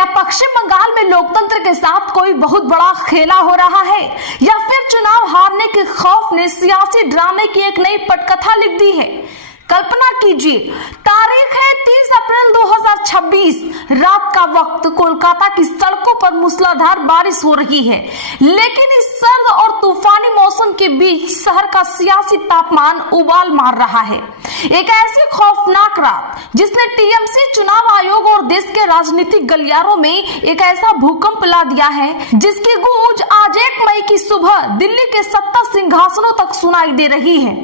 क्या पश्चिम बंगाल में लोकतंत्र के साथ कोई बहुत बड़ा खेला हो रहा है या फिर चुनाव हारने के खौफ ने सियासी ड्रामे की एक नई पटकथा लिख दी है? कल्पना कीजिए, तारीख है 30 अप्रैल 2026, रात का वक्त, कोलकाता की सड़कों पर मूसलाधार बारिश हो रही है। लेकिन इस सर्द और तूफानी मौसम के बीच शहर का सियासी तापमान उबाल मार रहा है। एक ऐसी खौफनाक रात जिसने टीएमसी, चुनाव आयोग और देश के राजनीतिक गलियारों में एक ऐसा भूकंप ला दिया है जिसकी गूंज आज 1 मई की सुबह दिल्ली के 70 सिंहासनों तक सुनाई दे रही है।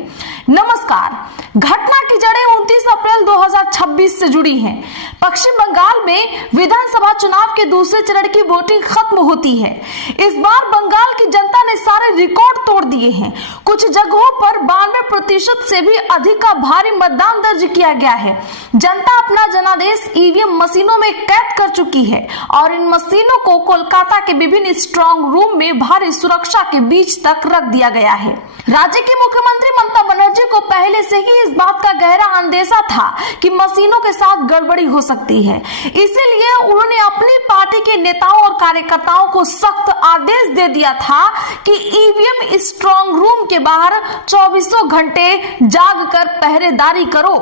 नमस्कार। घटना की जड़ें 29 अप्रैल 2026 से जुड़ी हैं। पश्चिम बंगाल में विधानसभा चुनाव के दूसरे चरण की वोटिंग खत्म होती है। इस बार बंगाल की जनता ने सारे रिकॉर्ड तोड़ दिए हैं। कुछ जगहों पर 92% से भी अधिक का भारी मतदान दर्ज किया गया है। जनता अपना जनादेश ईवीएम मशीनों में कैद कर चुकी है और इन मशीनों को कोलकाता के विभिन्न स्ट्रांग रूम में भारी सुरक्षा के बीच तक रख दिया गया है। राज्य की मुख्यमंत्री ममता बनर्जी को पहले से ही इस बात का गहरा अंदेशा था कि मशीनों के साथ गड़बड़ी हो सकती है। इसीलिए उन्होंने अपनी पार्टी के नेताओं और कार्यकर्ताओं को सख्त आदेश दे दिया था कि ईवीएम स्ट्रांग रूम के बाहर 24 घंटे जागकर पहरेदारी करो।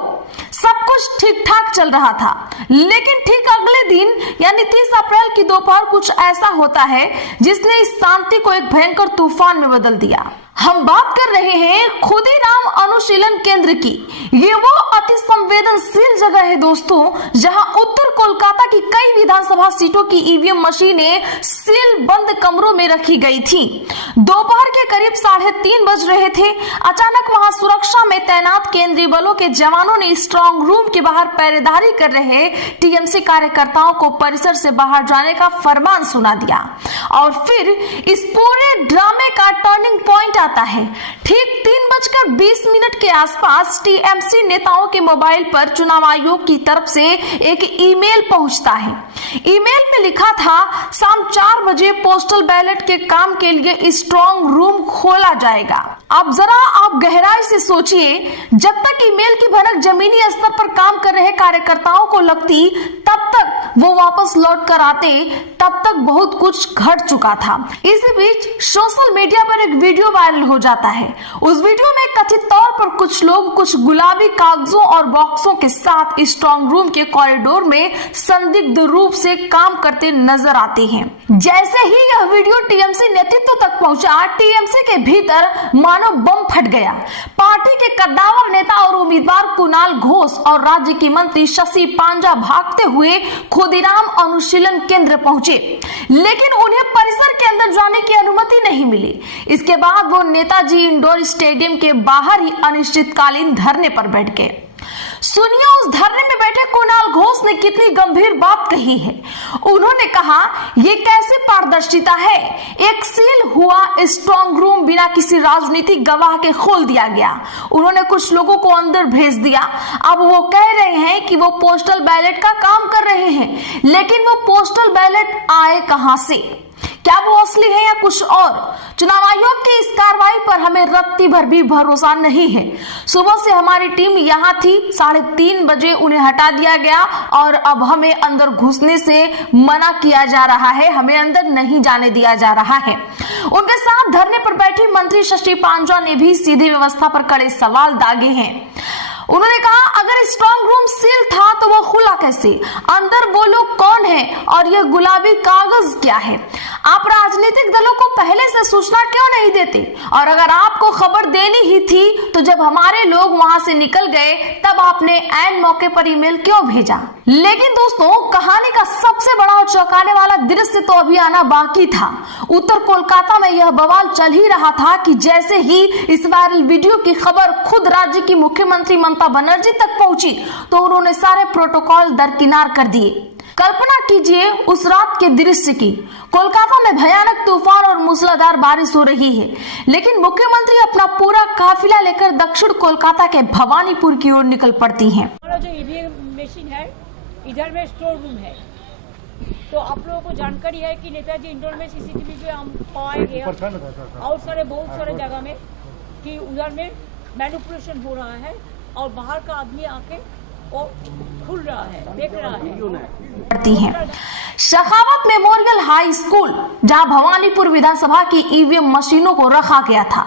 सब कुछ ठीक ठाक चल रहा था, लेकिन ठीक अगले दिन यानी 30 अप्रैल की दोपहर कुछ ऐसा होता है जिसने इस शांति को एक भयंकर तूफान में बदल दिया। हम बात कर रहे हैं खुदीराम अनुशीलन केंद्र की। ये वो अति संवेदनशील जगह है दोस्तों, जहां उत्तर कोलकाता की कई विधानसभा सीटों की ईवीएम मशीनें सील बंद कमरों में रखी गई थी। दोपहर के करीब 3:30 बज रहे थे। अचानक वहां सुरक्षा में तैनात केंद्रीय बलों के जवानों ने स्ट्रांग रूम के बाहर पहरेदारी कर रहे टीएमसी कार्यकर्ताओं को परिसर से बाहर जाने का फरमान सुना दिया। और फिर इस पूरे ड्रामे का टर्निंग पॉइंट आता है। ठीक 3:20 के आसपास टीएमसी नेताओं के मोबाइल पर चुनाव आयोग की तरफ से एक ईमेल पहुंचता है। ईमेल में लिखा था, शाम 4 बजे पोस्टल बैलेट के काम के लिए स्ट्रांग रूम खोला जाएगा। अब जरा आप गहराई से सोचिए, जब तक ईमेल की भनक जमीनी स्तर पर काम कर रहे कार्यकर्ताओं को लगती, तब तक वो वापस लौट कर आते, तब तक बहुत कुछ घट चुका था। इसी बीच सोशल मीडिया पर एक वीडियो वायरल हो जाता है। उस वीडियो में कथित तौर पर कुछ लोग कुछ गुलाबी कागजों और बॉक्सों के साथ स्ट्रांग रूम के कॉरिडोर में संदिग्ध रूप से काम करते नजर आते हैं। जैसे ही यह वीडियो टीएमसी नेतृत्व तक पहुंचा, टीएमसी के भीतर मानो बम फट गया। पार्टी के कद्दावर नेता और उम्मीदवार कुणाल घोष और राज्य की मंत्री शशि पांजा भागते हुए खुदीराम अनुशीलन केंद्र पहुंचे, लेकिन उन्हें परिसर के अंदर जाने की अनुमति नहीं मिली। इसके बाद वो नेताजी इंडोर स्टेडियम के बाहर ही अनिश्चितकालीन धरने पर बैठ गए। सुनिए उस धरने में बैठे कुणाल घोष ने कितनी गंभीर बात कही है। उन्होंने कहा, ये कैसी पारदर्शिता है? एक सील हुआ स्ट्रांग रूम बिना किसी राजनीतिक गवाह के खोल दिया गया। उन्होंने कुछ लोगों को अंदर भेज दिया। अब वो कह रहे हैं कि वो पोस्टल बैलेट का काम कर रहे हैं, लेकिन वो पोस्टल बैलेट आए कहां से? क्या वो असली है या कुछ और? चुनाव आयोग की इस कार्रवाई पर हमें रत्ती भर भी भरोसा नहीं है। सुबह से हमारी टीम यहाँ थी, 3:30 बजे उन्हें हटा दिया गया और अब हमें अंदर घुसने से मना किया जा रहा है, हमें अंदर नहीं जाने दिया जा रहा है। उनके साथ धरने पर बैठी मंत्री शशि पांजा ने भी सीधी व्यवस्था पर कड़े सवाल दागे हैं। उन्होंने कहा, अगर स्ट्रांग रूम सील था तो वो खुला कैसे? अंदर वो लोग कौन है और यह गुलाबी कागज क्या है? आप राजनीतिक दलों को पहले से सूचना क्यों नहीं देते? और अगर आपको खबर देनी ही थी तो जब हमारे लोग वहां से निकल गए तब आपने ऐन मौके पर ईमेल क्यों भेजा? लेकिन दोस्तों, कहानी का सबसे बड़ा और चौंकाने वाला दृश्य तो अभी आना बाकी था। उत्तर कोलकाता में यह बवाल चल ही रहा था कि जैसे ही इस वायरल वीडियो की खबर खुद राज्य की मुख्यमंत्री ममता बनर्जी तक पहुंची तो उन्होंने सारे प्रोटोकॉल दरकिनार कर दिए। कल्पना कीजिए उस रात के दृश्य की। कोलकाता में भयानक तूफान और मूसलाधार बारिश हो रही है, लेकिन मुख्यमंत्री अपना पूरा काफिला लेकर दक्षिण कोलकाता के भवानीपुर की ओर निकल पड़ती हैं। जो ईवीएम मशीन है, इधर में स्टोर रूम है। तो आप लोगों को जानकारी है कि नेताजी इंडोर में सीसीटीवी जो हम पाया गया और बहुत सारे जगह में कि उधर में मैनिपुलेशन हो रहा है और बाहर का आदमी आके वो खुल रहा है, देख रहा है। शखावत मेमोरियल हाई स्कूल, जहां भवानीपुर विधानसभा की ईवीएम मशीनों को रखा गया था।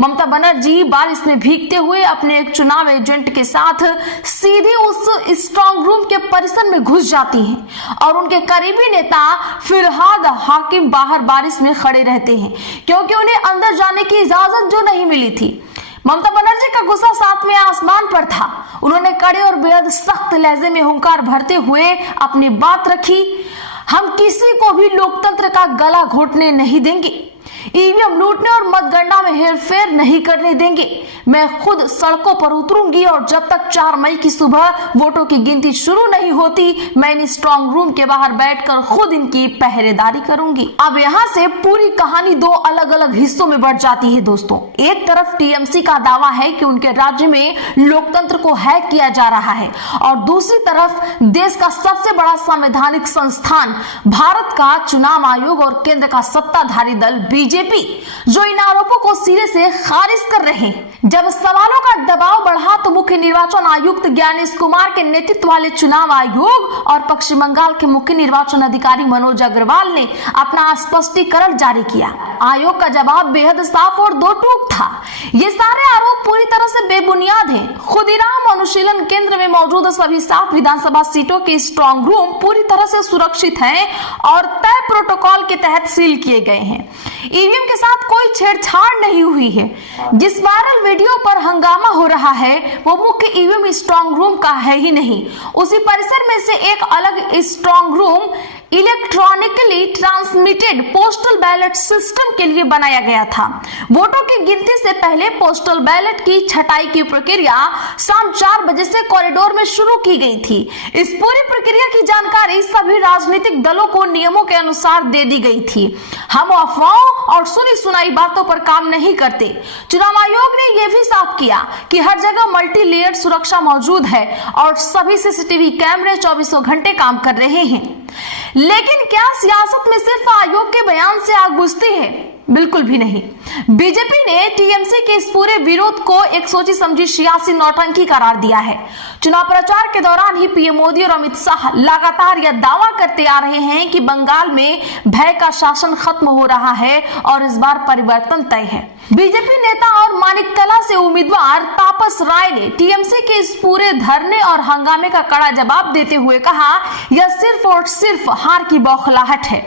ममता बनर्जी बारिश में भीगते हुए अपने एक चुनाव एजेंट के साथ सीधे उस स्ट्रांग रूम के परिसर में घुस जाती हैं और उनके करीबी नेता फिरहाद हाकिम बाहर बारिश में खड़े रहते हैं, क्योंकि उन्हें अंदर जाने की इजाजत जो नहीं मिली थी। ममता बनर्जी का गुस्सा सातवें आसमान पर था। उन्होंने कड़े और बेहद सख्त लहजे में हुंकार भरते हुए अपनी बात रखी, हम किसी को भी लोकतंत्र का गला घोटने नहीं देंगे, ईवीएम लूटने और मतगणना में हेरफेर नहीं करने देंगे। मैं खुद सड़कों पर उतरूंगी और जब तक 4 मई की सुबह वोटों की गिनती शुरू नहीं होती, मैं इन स्ट्रांग रूम के बाहर बैठकर खुद इनकी पहरेदारी करूंगी। अब यहाँ से पूरी कहानी 2 अलग अलग हिस्सों में बढ़ जाती है दोस्तों। एक तरफ टीएमसी का दावा है कि उनके राज्य में लोकतंत्र को हैक किया जा रहा है और दूसरी तरफ देश का सबसे बड़ा संवैधानिक संस्थान भारत का चुनाव आयोग और केंद्र का सत्ताधारी दल बीजेपी, जो इन आरोपों को सिरे से खारिज कर रहे हैं। जब सवालों का दबाव बढ़ा तो मुख्य निर्वाचन आयुक्त ज्ञानेश कुमार के नेतृत्व वाले चुनाव आयोग और पश्चिम बंगाल के मुख्य निर्वाचन अधिकारी मनोज अग्रवाल ने अपना स्पष्टीकरण जारी किया। आयोग का जवाब बेहद साफ और दो टूक था। ये सारे आरोप पूरी तरह से बेबुनियाद हैं। खुदीराम अनुशीलन केंद्र में मौजूद सभी 7 विधानसभा सीटों के स्ट्रांग रूम पूरी तरह से सुरक्षित हैं और तय प्रोटोकॉल के तहत सील किए गए हैं। ईवीएम के साथ कोई छेड़छाड़ नहीं हुई है। जिस वायरल वीडियो पर हंगामा हो रहा है वो मुख्य ईवीएम स्ट्रांग रूम का है ही नहीं। उसी परिसर में से एक अलग strong room electronically transmitted postal ballot system के लिए बनाया गया था। वोटों की गिनती से पहले पोस्टल बैलेट की छटाई की प्रक्रिया शाम 4 बजे से कॉरिडोर में शुरू की गई थी। इस पूरी प्रक्रिया की जानकारी सभी राजनीतिक दलों को नियमों के अनुसार दे दी गई थी। हम अफवाहों और सुनी सुनाई बातों पर काम नहीं करते। चुनाव आयोग ने यह भी साफ किया कि हर जगह मल्टी लेयर्ड सुरक्षा मौजूद है और सभी सीसीटीवी कैमरे 24 घंटे काम कर रहे हैं। लेकिन क्या सियासत में सिर्फ आयोग के बयान से आग बुझती है? बिल्कुल भी नहीं। बीजेपी ने टीएमसी के इस पूरे विरोध को एक सोची समझी सियासी नौटंकी करार दिया है। चुनाव प्रचार के दौरान ही पीएम मोदी और अमित शाह लगातार यह दावा करते आ रहे हैं कि बंगाल में भय का शासन खत्म हो रहा है और इस बार परिवर्तन तय है। बीजेपी नेता और मानिककला से उम्मीदवार तापस राय ने टीएमसी के इस पूरे धरने और हंगामे का कड़ा जवाब देते हुए कहा, यह सिर्फ और सिर्फ हार की बौखलाहट है।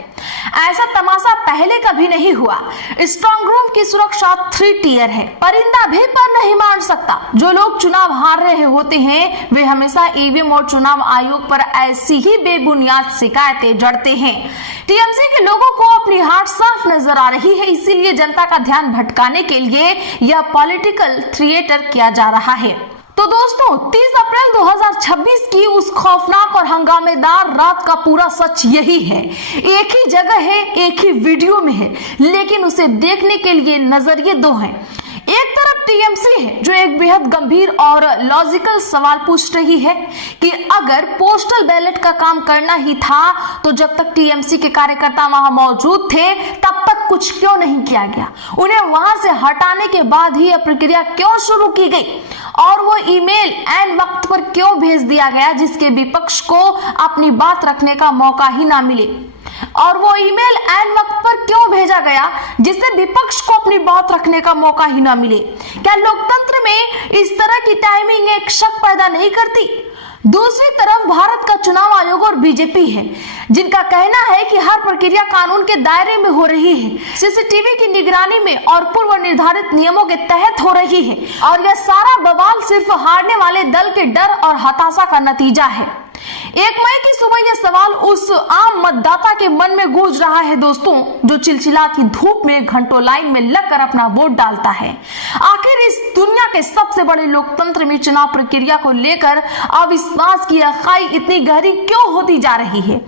ऐसा तमाशा पहले कभी नहीं हुआ। स्ट्रांग रूम की सुरक्षा 3 टियर है। परिंदा भी पर नहीं मार सकता। जो लोग चुनाव हार रहे होते हैं वे हमेशा ईवीएम और चुनाव आयोग पर ऐसी ही बेबुनियाद शिकायतें जड़ते हैं। टीएमसी के लोगों को अपनी हार साफ नजर आ रही है, इसीलिए जनता का ध्यान भटकाने के लिए यह पॉलिटिकल थिएटर किया जा रहा है। तो दोस्तों 30 अप्रैल 2026 की उस खौफनाक और हंगामेदार रात का पूरा सच यही है। एक ही जगह है, एक ही वीडियो में है, लेकिन उसे देखने के लिए नजरिए 2 हैं। एक तरफ टीएमसी है जो एक बेहद गंभीर और लॉजिकल सवाल पूछ रही है कि अगर पोस्टल बैलेट का काम करना ही था तो जब तक टीएमसी के कार्यकर्ता वहां मौजूद थे तब तक कुछ क्यों नहीं किया गया? उन्हें वहां से हटाने के बाद ही यह प्रक्रिया क्यों शुरू की गई और वो ईमेल ऐन वक्त पर क्यों भेज दिया गया जिसके विपक्ष को अपनी बात रखने का मौका ही ना मिले? और वो ईमेल ऐन वक्त पर क्यों भेजा गया जिससे विपक्ष को अपनी बात रखने का मौका ही ना मिले? क्या लोकतंत्र में इस तरह की टाइमिंग एक शक पैदा नहीं करती? दूसरी तरफ भारत का चुनाव आयोग और बीजेपी है जिनका कहना है कि हर प्रक्रिया कानून के दायरे में हो रही है, सीसीटीवी की निगरानी में और पूर्व निर्धारित नियमों के तहत हो रही है और यह सारा बवाल सिर्फ हारने वाले दल के डर और हताशा का नतीजा है। 1 मई की सुबह यह सवाल उस आम मतदाता के मन में गूंज रहा है दोस्तों, जो चिलचिलाती धूप में घंटों लाइन में लगकर अपना वोट डालता है। आखिर इस दुनिया के सबसे बड़े लोकतंत्र में चुनाव प्रक्रिया को लेकर अविश्वास की खाई इतनी गहरी क्यों होती जा रही है?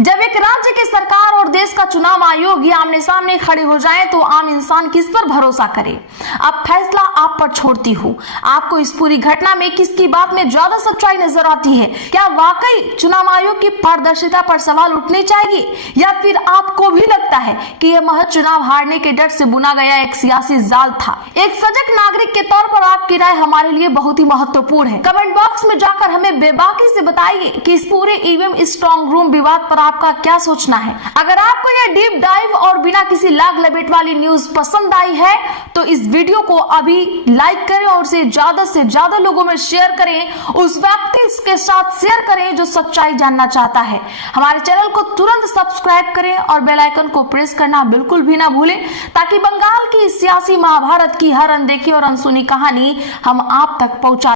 जब एक राज्य की सरकार और देश का चुनाव आयोग ये आमने सामने खड़े हो जाए तो आम इंसान किस पर भरोसा करे? अब फैसला आप पर छोड़ती हूँ। आपको इस पूरी घटना में किसकी बात में ज्यादा सच्चाई नजर आती है? क्या वाकई चुनाव आयोग की पारदर्शिता पर सवाल उठने चाहिए, या फिर आपको भी लगता है कि यह महज चुनाव हारने के डर से बुना गया एक सियासी जाल था? एक सजग नागरिक के तौर पर आपकी राय हमारे लिए बहुत ही महत्वपूर्ण है। कमेंट बॉक्स में जाकर हमें बेबाकी से बताइए कि इस पूरे ईवीएम स्ट्रॉन्ग रूम विवाद पर आपका क्या सोचना है। अगर आपको यह डीप डाइव और बिना किसी लाग लपेट वाली न्यूज पसंद आई है तो इस वीडियो को अभी लाइक करें और से ज्यादा लोगों में शेयर करें, उस व्यक्ति के साथ शेयर करें जो सच्चाई जानना चाहता है। हमारे चैनल को तुरंत सब्सक्राइब करें और बेल आइकन को प्रेस करना बिल्कुल भी ना भूलें, ताकि बंगाल की सियासी महाभारत की हर अनदेखी और अनसुनी कहानी हम आप तक पहुंचा